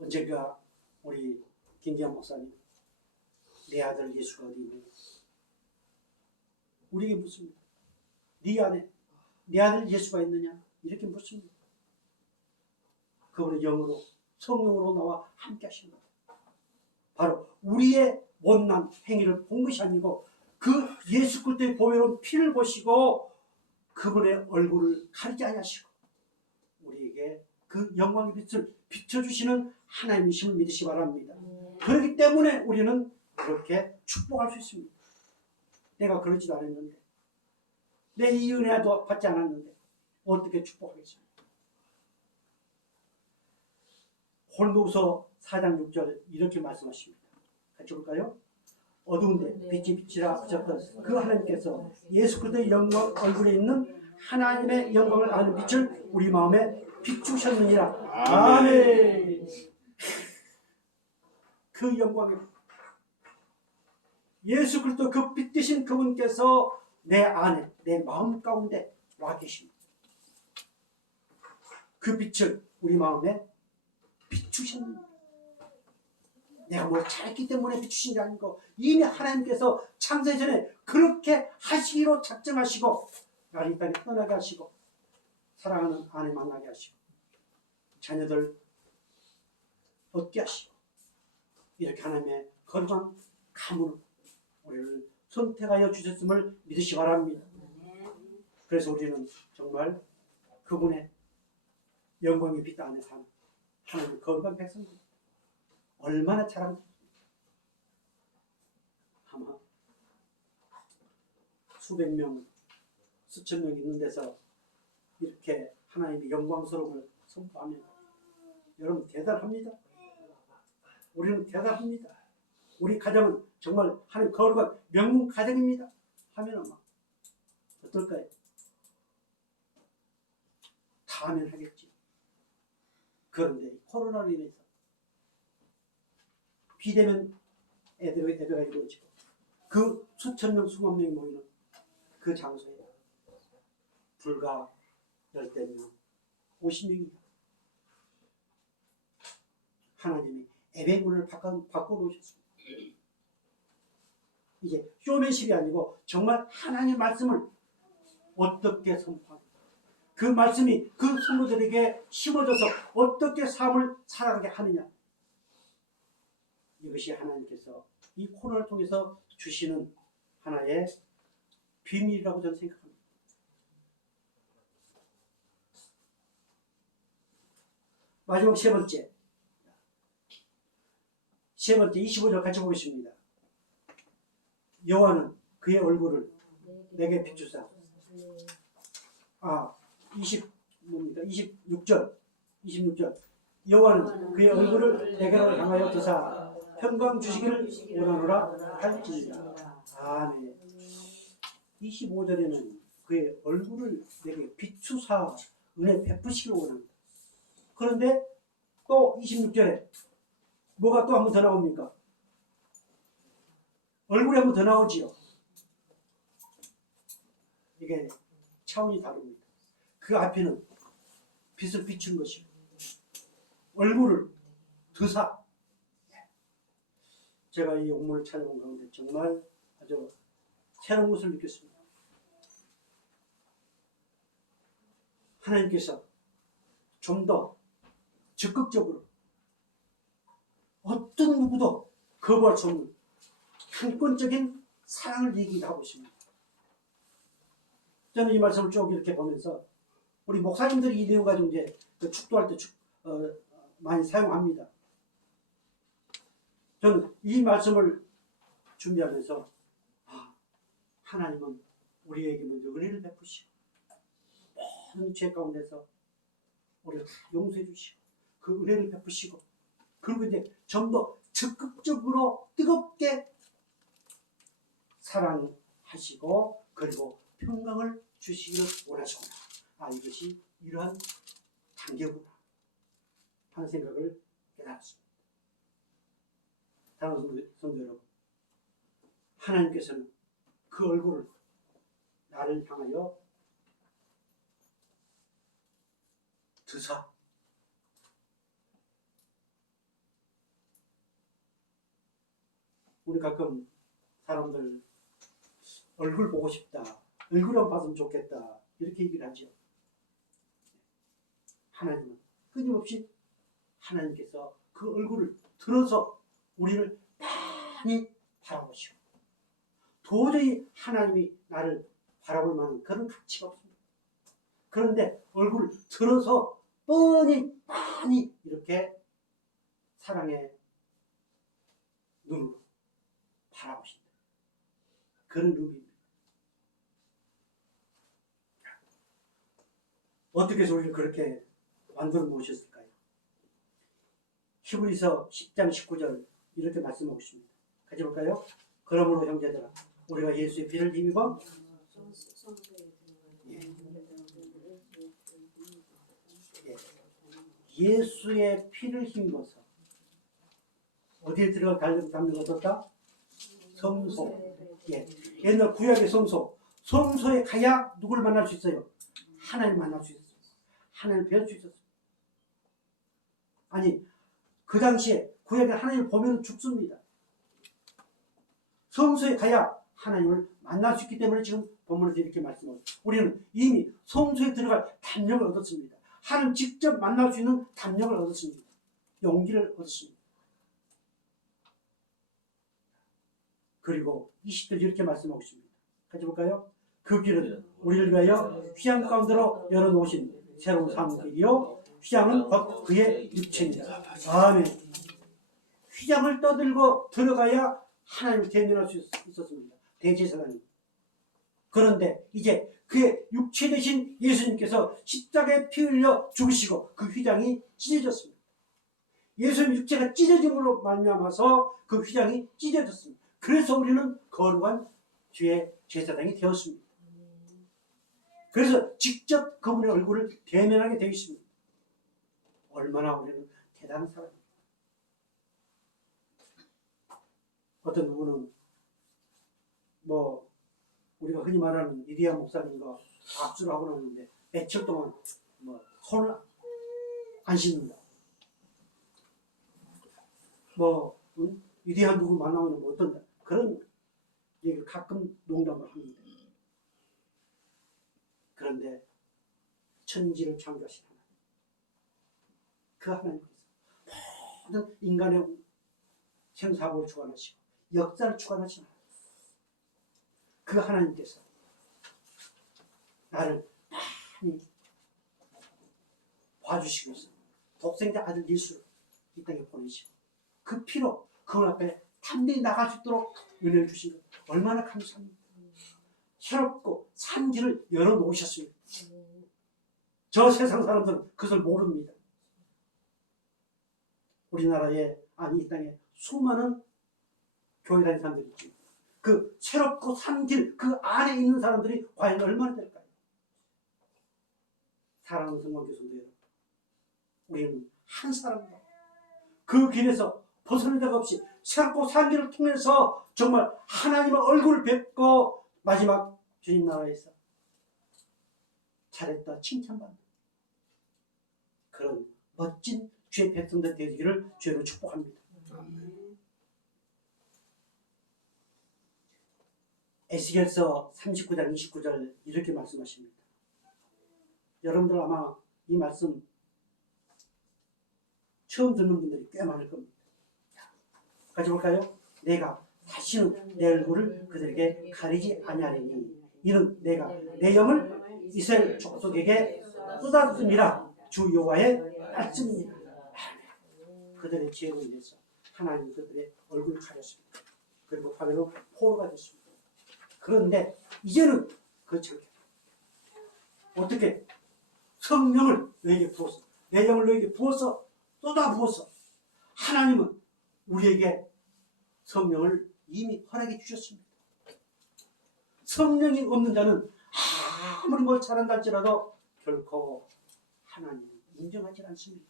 언젠가 우리 김기환 목사님, 내 아들 예수가 어디 있느냐? 우리에게 묻습니다. 네 안에 내 아들 예수가 있느냐? 이렇게 묻습니다. 그분의 영으로, 성령으로 나와 함께 하십니다. 바로 우리의 못난 행위를 본 것이 아니고 그 예수 그리스도의 보혈로운 피를 보시고 그분의 얼굴을 가리지 아니하시고 우리에게 그 영광의 빛을 비춰주시는 하나님이심을 믿으시 바랍니다. 그렇기 때문에 우리는 그렇게 축복할 수 있습니다. 내가 그러지도 않았는데 내 이 은혜도 받지 않았는데 어떻게 축복하겠습니까? 고린도후서 4장 6절 이렇게 말씀하십니다. 같이 볼까요? 어두운데 빛이 비치라 하셨던 그 하나님께서 예수 그리스도의 영광 얼굴에 있는 하나님의 영광을 아는 빛을 우리 마음에 비추셨느니라. 아멘. 그 영광의 예수 그리스도 그 빛 되신 그분께서 내 안에 내 마음 가운데 와 계십니다. 그 빛을 우리 마음에 비추셨느니라. 내가 뭘 잘했기 때문에 비추신 게 아니고 이미 하나님께서 창세 전에 그렇게 하시기로 작정하시고 나를 이 땅에 떠나게 하시고 사랑하는 아내 만나게 하시고 자녀들 얻게 하시고 이렇게 하나님의 거룩한 가문을 우리를 선택하여 주셨음을 믿으시 바랍니다. 그래서 우리는 정말 그분의 영광의 빛 안에 사는 하나님의 거룩한 백성들, 얼마나 잘하는지. 아마 수백 명, 수천 명 있는 데서 이렇게 하나님의 영광스러움을 선포하면 여러분 대단합니다. 우리는 대단합니다. 우리 가정은 정말 하나님 거룩한 명문 가정입니다. 하면 아마 어떨까요? 다 하면 하겠지. 그런데 코로나로 인해서 비대면 예배가 이루어지고 그 수천 명, 수만 명이 모이는 그 장소에 불과 10명, 50명이다. 하나님이 예배문을 바꿔놓으셨습니다. 이게 쇼맨십이 아니고 정말 하나님의 말씀을 어떻게 선포하는가, 그 말씀이 그 성도들에게 심어져서 어떻게 삶을 살아가게 하느냐, 이것이 하나님께서 이 코로나를 통해서 주시는 하나의 비밀이라고 저는 생각합니다. 마지막 세 번째 25절 같이 보겠습니다. 여호와는 그의 얼굴을 내게 비추사. 26절 여호와는 그의 얼굴을 내게로 향하여 드사 평강 주시기를 원하노라 할지니라. 아멘. 25절에는 그의 얼굴을 내게 비추사 은혜 베푸시기를 원합니다. 그런데 또 26절에 뭐가 또 한 번 더 나옵니까? 얼굴이 한 번 더 나오지요. 이게 차원이 다릅니다. 그 앞에는 빛을 비춘 것이고 얼굴을 드사. 제가 이 옥문을 찾아본 가운데 정말 아주 새로운 것을 느꼈습니다. 하나님께서 좀 더 적극적으로 어떤 누구도 거부할 수 없는 한권적인 사랑을 얘기하고 있습니다. 저는 이 말씀을 쭉 이렇게 보면서 우리 목사님들이 이 내용 가지고 이제 축도할 때 많이 사용합니다. 저는 이 말씀을 준비하면서 하나님은 우리에게 먼저 은혜를 베푸시고 모든 죄 가운데서 우리를 다 용서해 주시고 그 은혜를 베푸시고 그리고 이제 좀 더 적극적으로 뜨겁게 사랑하시고 그리고 평강을 주시기를 원하시구나. 이것이 이러한 단계구나 하는 생각을 깨달았습니다. 사랑하는 성도 여러분, 하나님께서는 그 얼굴을 나를 향하여 드사. 우리 가끔 사람들 얼굴 보고 싶다, 얼굴만 봤으면 좋겠다 이렇게 얘기를 하죠. 하나님은 끊임없이 하나님께서 그 얼굴을 들어서 우리를 많이 바라보시고 도저히 하나님이 나를 바라볼 만한 그런 가치가 없습니다. 그런데 얼굴을 들어서 뻔히 많이 이렇게 사랑의 눈으로 바라보신다. 그런 의미입니다. 어떻게 해서 우리를 그렇게 만들어 놓으셨을까요? 히브리서 10장 19절 이렇게 말씀하고 있습니다. 같이 볼까요? 그러므로 형제들아 우리가 예수의 피를 힘입어 예수의 피를 힘입어서 어디에 들어가 담는 어떻다? 성소. 옛날 구약의 성소. 성소에 가야 누구를 만날 수 있어요? 하나님 만날 수 있었어요. 하나님 뵐 수 있었어요. 아니 그 당시에 구약에 하나님을 보면 죽습니다. 성소에 가야 하나님을 만날 수 있기 때문에 지금 본문에서 이렇게 말씀하고 우리는 이미 성소에 들어갈 담력을 얻었습니다. 하나님 직접 만날 수 있는 담력을 얻었습니다. 용기를 얻었습니다. 그리고 20절 이렇게 말씀하고 있습니다. 같이 볼까요? 그 길은 우리를 위하여 휘양 가운데로 열어놓으신 새로운 상길이요 휘양은 곧 그의 육체입니다. 아멘. 휘양을 떠들고 들어가야 하나님을 대면할 수 있었습니다. 대제사장님. 그런데 이제 그의 육체 되신 예수님께서 십자가에 피 흘려 죽으시고 그 휘장이 찢어졌습니다. 예수님 육체가 찢어짐으로 말미암아서 그 휘장이 찢어졌습니다. 그래서 우리는 거룩한 주의 제사장이 되었습니다. 그래서 직접 그분의 얼굴을 대면하게 되어 있습니다. 얼마나 우리는 대단한 사람입니다. 어떤 누구는 우리가 흔히 말하는 이디야 목사님과 악수를 하고 나는데 며칠 동안 손을 안 씻는다. 이디야 누구 만나면 어떤다. 그런 얘기를 가끔 농담을 합니다. 그런데 천지를 창조하신 하나님, 그 하나님께서 모든 인간의 생사고를 주관하시고 역사를 주관하신 하나님, 그 하나님께서 나를 많이 봐주시고 있습니다. 독생자 아들 예수를 이 땅에 보내시고 그 피로 그분 앞에 담대히 나갈 수 있도록 은혜를 주신 것 얼마나 감사합니다. 새롭고 산 길을 열어놓으셨습니다. 저 세상 사람들은 그것을 모릅니다. 우리나라에 이 땅에 수많은 교회 다니는 사람들이 있죠. 그 새롭고 산 길 그 안에 있는 사람들이 과연 얼마나 될까요? 사랑하는 성모 교수들 여러분, 우리는 한 사람입니다. 그 길에서 벗어날 데가 없이 새롭고 산 길을 통해서 정말 하나님의 얼굴을 뵙고 마지막 주님 나라에서 잘했다 칭찬받는 그런 멋진 주의 백성들 되기를 주로 축복합니다. 에스겔서 39장 29절 이렇게 말씀하십니다. 여러분들 아마 이 말씀 처음 듣는 분들이 꽤 많을 겁니다. 같이 볼까요? 내가 다시는 내 얼굴을 그들에게 가리지 아니하리니 이는 내가 내 영을 이스라엘 족속에게 쏟았습니다. 주 여호와의 말씀입니다. 그들의 죄로 인해서 하나님은 그들의 얼굴을 가렸습니다. 그리고 바벨론 포로가 됐습니다. 그런데 이제는 그렇지 않게 어떻게 성령을 너에게 부어서 내 영을 너에게 부어서 쏟아 부어서 하나님은 우리에게 성령을 이미 허락해 주셨습니다. 성령이 없는 자는 아무리 뭘 잘한다 할지라도 결코 하나님을 인정하지 않습니다.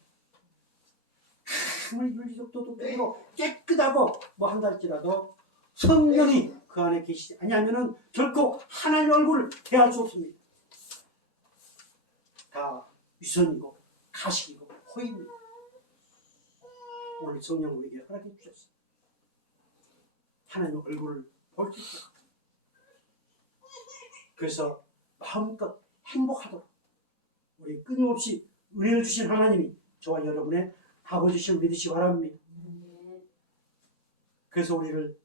아무리 윤리적 도덕적으로 깨끗하고 한다 할지라도 성령이 그 안에 계시지 아니하면은 결코 하나님의 얼굴을 대할 수 없습니다. 다 위선이고 가식이고 호입니다. 오늘 성령 우리에게 허락해 주셨습니다. 하나님의 얼굴을 볼 수 있도록. 그래서 마음껏 행복하도록 우리 끊임없이 은혜를 주신 하나님이 저와 여러분의 아버지신 믿으시기 바랍니다. 그래서 우리를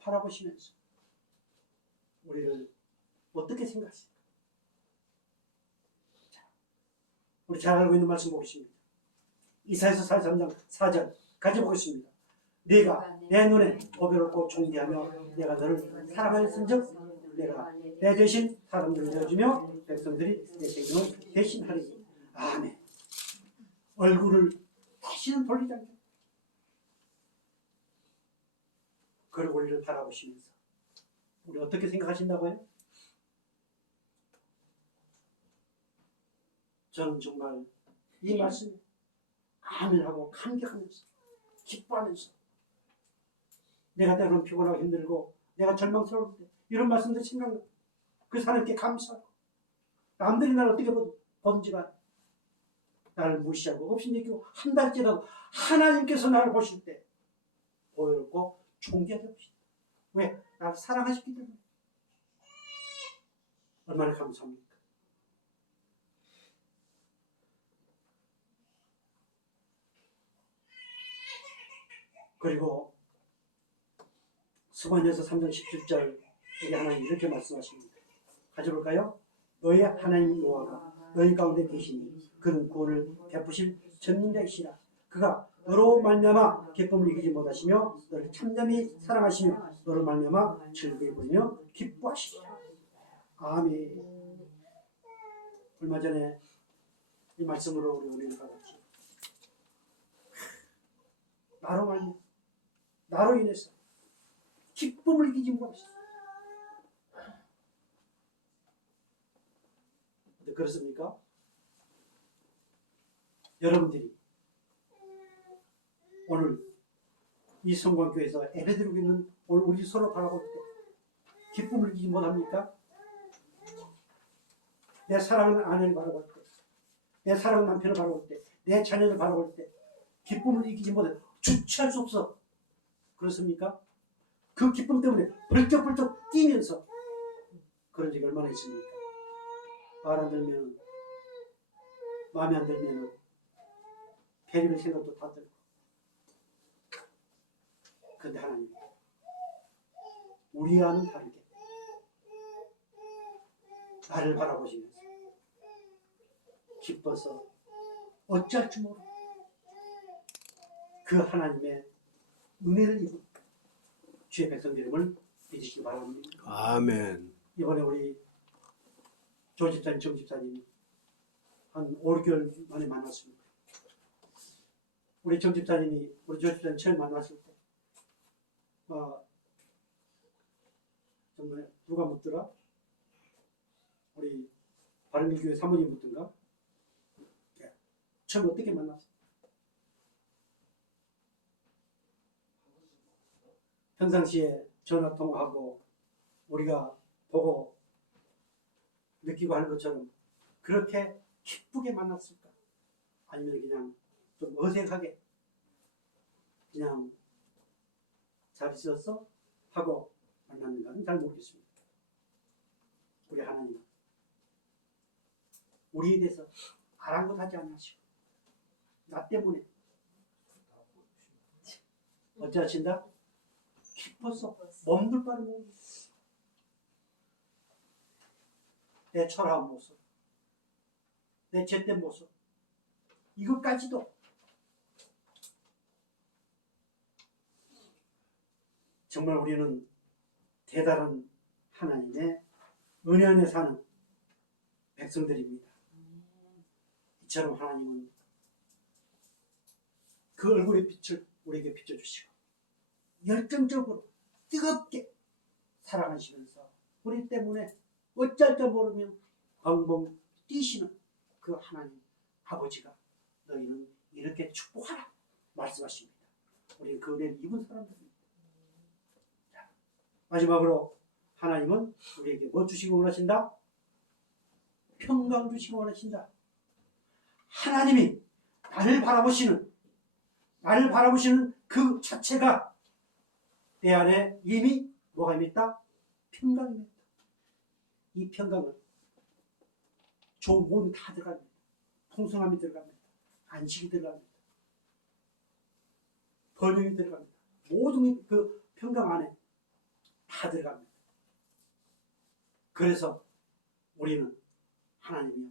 바라보시면서 우리를 어떻게 생각하십니까? 우리 잘 알고 있는 말씀 보겠습니다. 이사야서 43장 4절 같이 보겠습니다. 네가 내 눈에 보배롭고 존귀하며 내가 너를 사랑하였은즉 내가 내 대신 사람들을 내어주며 백성들이 내 생명을 대신하리니. 아멘. 얼굴을 다시는 돌리지 않게 그리고 우리를 바라보시면서 우리 어떻게 생각하신다고요? 저는 정말 이 말씀에 아멘하고 감격하면서 기뻐하면서 내가 때로는 피곤하고 힘들고 내가 절망스러울 때 이런 말씀들 생각나 그 하나님께 감사하고 남들이 나를 어떻게 보든지가 나를 무시하고 없인 얘기고 한달째라도 하나님께서 나를 보실 때 보여롭고 존귀하게 보십니다. 왜? 나를 사랑하셨기 때문에. 얼마나 감사합니까? 그리고 스바냐서 3장 17절 여기 하나님 이렇게 말씀하십니다. 가져볼까요? 너희 하나님 여호와가 너희 가운데 계시니 그는 구원을 베푸실 전능자이시라. 그가 너로 말미암아 기쁨을 이기지 못하시며 너를 참담히 사랑하시며 너로 말미암아 즐거이 부리며 기뻐하시리라. 아멘. 얼마 전에 이 말씀으로 우리 은혜를 받았지. 나로 말미암아 나로 인해서 기쁨을 이기지 못하시오. 그렇습니까? 여러분들이 오늘 이 성광교회에서 예배드리고 있는 오늘 우리 서로 바라볼 때 기쁨을 이기지 못합니까? 내 사랑하는 아내를 바라볼 때, 내 사랑하는 남편을 바라볼 때, 내 자녀를 바라볼 때 기쁨을 이기지 못해 주체할 수 없어. 그렇습니까? 그 기쁨 때문에 벌쩍벌쩍 뛰면서 그런 적이 얼마나 있습니까? 말 안 들면, 마음에 안 들면 배려의 생각도 다 들고. 그런데 하나님 우리와는 다르게 나를 바라보시면서 기뻐서 어찌할 줄 모르고 그 하나님의 은혜를 입은 주의 백성들임을 믿으시기 바랍니다. 아멘. 이번에 우리 조 집사님, 정 집사님이 한 5, 6개월 만에 만났습니다. 우리 정 집사님이 우리 조 집사님 처음 만났을 때 정말 누가 묻더라? 우리 바른교회 사모님 묻던가? 처음 어떻게 만났어? 평상시에 전화 통화하고 우리가 보고 느끼고 하는 것처럼 그렇게 기쁘게 만났을까? 아니면 그냥 좀 어색하게 그냥 잘 있었어? 하고 만났는가는 잘 모르겠습니다. 우리 하나님 우리에 대해서 아랑곳하지 않으시고 나 때문에 어찌하신다? 기뻐서 몸둘 바를 모르고 내 초라한 모습, 내 죄된 모습 이것까지도 정말 우리는 대단한 하나님의 은혜 안에 사는 백성들입니다. 이처럼 하나님은 그 얼굴의 빛을 우리에게 비춰주시고 열정적으로 뜨겁게 사랑하시면서 우리 때문에 어쩔 줄 모르면 벙벙 뛰시는 그 하나님 아버지가 너희는 이렇게 축복하라 말씀하십니다. 우리는 그 은혜를 입은 사람들입니다. 자, 마지막으로 하나님은 우리에게 뭐 주시기 원하신다? 평강 주시기 원하신다. 하나님이 나를 바라보시는 그 자체가 내 안에 이미 뭐가 있다? 평강입니다. 이 평강은 좋은 몸이 다 들어갑니다. 풍성함이 들어갑니다. 안식이 들어갑니다. 번영이 들어갑니다. 모든 그 평강 안에 다 들어갑니다. 그래서 우리는 하나님이요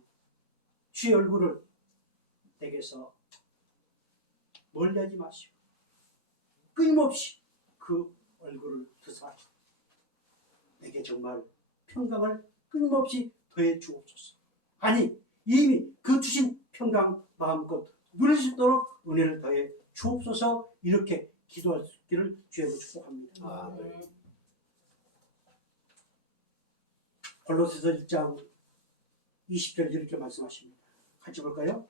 주의 얼굴을 내게서 멀리하지 마시고 끊임없이 그 얼굴을 드사하시고 내게 정말 평강을 끊임없이 더해 주옵소서. 아니 이미 그 주신 평강 마음껏 누릴 수 있도록 은혜를 더해 주옵소서. 이렇게 기도할 수 있기를 주의로 축복합니다. 아멘. 골로새서 1장 20절 이렇게 말씀하십니다. 같이 볼까요?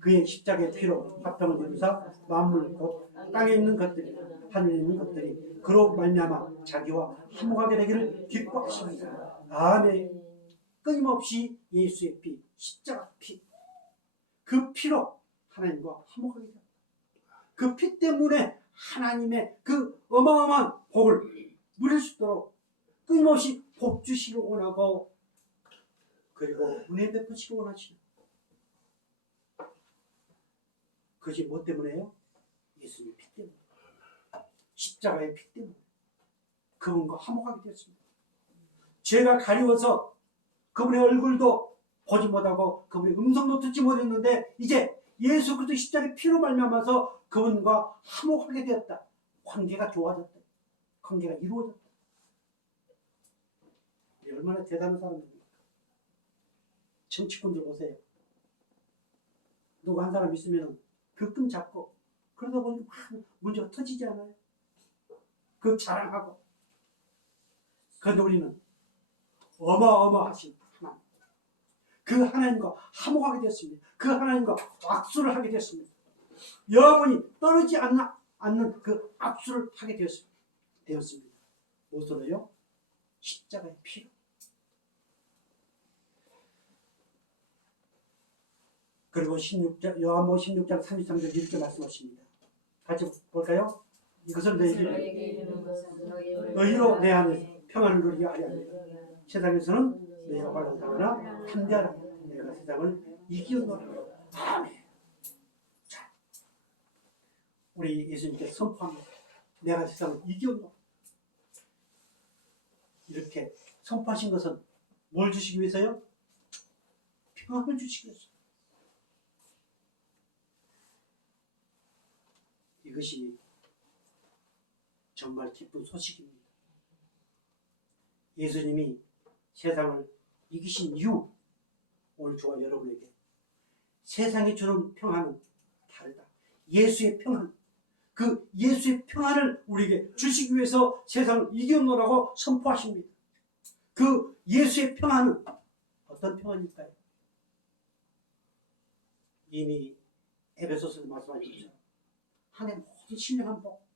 그의 십자가의 피로 화평을 이루사 만물 곧 땅에 있는 것들이 하늘에 있는 것들이 그로 말미암아 자기와 화목하게 되기를 기뻐하십니다. 아멘. 끊임없이 예수의 피, 십자가 피, 그 피로 하나님과 화목하게 됩니다. 그 피 때문에 하나님의 그 어마어마한 복을 누릴 수 있도록 끊임없이 복 주시기 원하고 그리고 은혜 베푸시기 원하시는 그것이 뭐 때문에요? 예수님의 피 때문에, 십자가의 피 때문에. 그분과 화목하게 되었습니다. 죄가 가리워서 그분의 얼굴도 보지 못하고 그분의 음성도 듣지 못했는데 이제 예수 그리스도 십자가의 피로 말미암아서 그분과 화목하게 되었다. 관계가 좋아졌다. 관계가 이루어졌다. 얼마나 대단한 사람입니까? 정치꾼들 보세요. 누구 한 사람 있으면 그 끈 잡고 그러다 보니 막 문제가 터지지 않아요? 그 자랑하고. 그런데 우리는 어마어마하신 하나님, 그 하나님과 화목하게 됐습니다. 그 하나님과 악수를 하게 됐습니다. 영원히 떨어지지 않는 그 악수를 하게 되었습니다. 무엇으로요? 십자가의 피로. 그리고 16장, 요한복음 16장 33절 이렇게 말씀하십니다. 같이 볼까요? 이것을 너희에게 너희로 내 안에 평안을 누리게 하려 합니다. 세상에서는 너희가 발견하거나 함대하라. 내가 세상을 이기노라. 아멘. 자, 우리 예수님께서 선포합니다. 내가 세상을 이기노라. 이렇게 선포하신 것은 뭘 주시기 위해서요? 평안을 주시기 위해서. 이것이 정말 기쁜 소식입니다. 예수님이 세상을 이기신 이유, 오늘 저와 여러분에게 세상이 주는 평안은 다르다. 예수의 평안, 그 예수의 평안을 우리에게 주시기 위해서 세상을 이겨놓으라고 선포하십니다. 그 예수의 평안은 어떤 평안일까요? 이미 에베소서에서 말씀하신 것처럼 하나님 모든 신령한 복.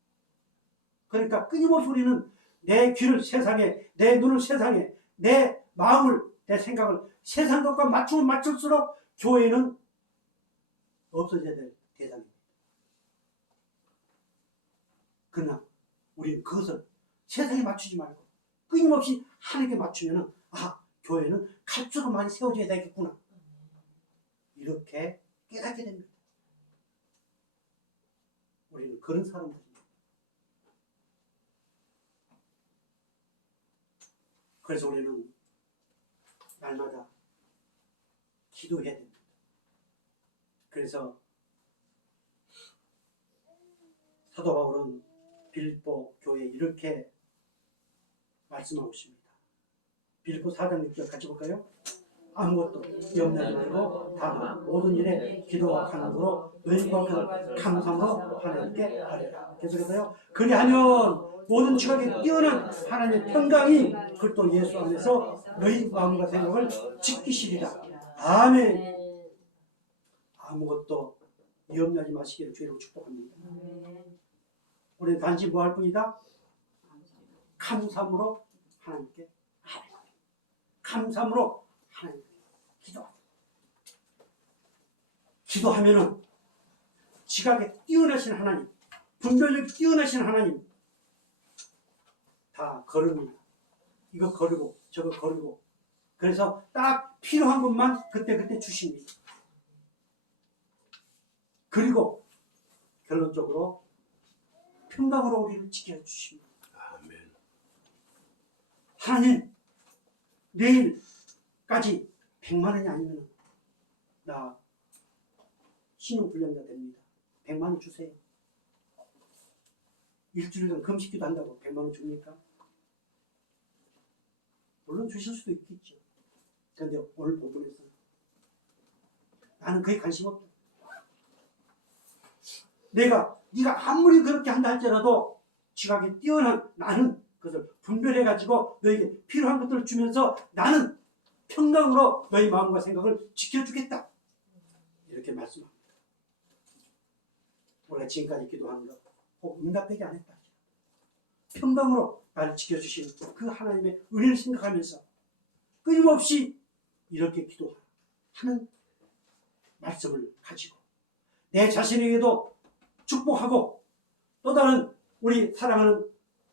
그러니까 끊임없이 우리는 내 귀를 세상에, 내 눈을 세상에, 내 마음을, 내 생각을 세상 것과 맞추면 맞출수록 교회는 없어져야 될 대상입니다. 그러나 우리는 그것을 세상에 맞추지 말고 끊임없이 하나님께 맞추면 교회는 갈수록 많이 세워져야 되겠구나. 이렇게 깨닫게 됩니다. 우리는 그런 사람들입니다. 그래서 우리는 날마다 기도해야 됩니다. 그래서 사도 바울은 빌립보 교회에 이렇게 말씀하고 있습니다. 빌립보 4장 6절 같이 볼까요? 아무것도 염려하지 말고 다만 모든 일에 기도와 간구로 너희과 그 감사함으로 하나님께 아뢰라. 계속해서요. 그리하면 모든 지각에 뛰어난 하나님의 평강이 그리스도 예수 안에서 너희 마음과 생각을 지키시리라. 아멘. 아무것도 염려하지 마시기를 주의로 축복합니다. 우리는 단지 뭐 할 뿐이다? 감사함으로 하나님께 아뢰라. 감사함으로 하나님께 기도하라. 기도하면은 지각에 뛰어나신 하나님, 분별력이 뛰어나신 하나님 다 거릅니다. 이거 거르고 저거 거르고 그래서 딱 필요한 것만 그때그때 주십니다. 그리고 결론적으로 평강으로 우리를 지켜주십니다. 아멘. 하나님 내일까지 100만 원이 아니면 나 신용불량자 됩니다. 100만 원 주세요. 일주일간 금식기도 한다고 100만 원 줍니까? 물론 주실 수도 있겠죠. 그런데 오늘 본문에서 나는 그에 관심 없다. 네가 아무리 그렇게 한다 할지라도 지각에 뛰어난 나는 그것을 분별해가지고 너에게 필요한 것들을 주면서 나는 평강으로 너희 마음과 생각을 지켜주겠다. 이렇게 말씀합니다. 우리가 지금까지 기도하는 것 꼭 응답되게 안 했다. 평강으로 나를 지켜주시는 그 하나님의 은혜를 생각하면서 끊임없이 이렇게 기도하는 말씀을 가지고 내 자신에게도 축복하고 또 다른 우리 사랑하는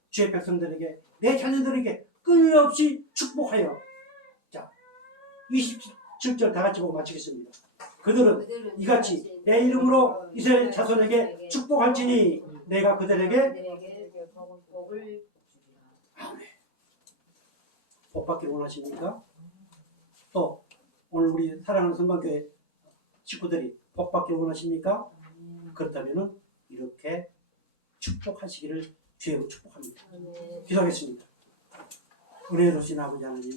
주의 백성들에게 내 자녀들에게 끊임없이 축복하여 자 27절 다 같이 보고 마치겠습니다. 그들은 이같이 내 이름으로 이스라엘 자손에게 축복할지니 내가 그들에게 아멘. 복 받기를 원하십니까? 또 오늘 우리 사랑하는 성관교회 식구들이 복 받기를 원하십니까? 그렇다면 이렇게 축복하시기를 주의로 축복합니다. 기도하겠습니다. 은혜 주신 아버지 하나님,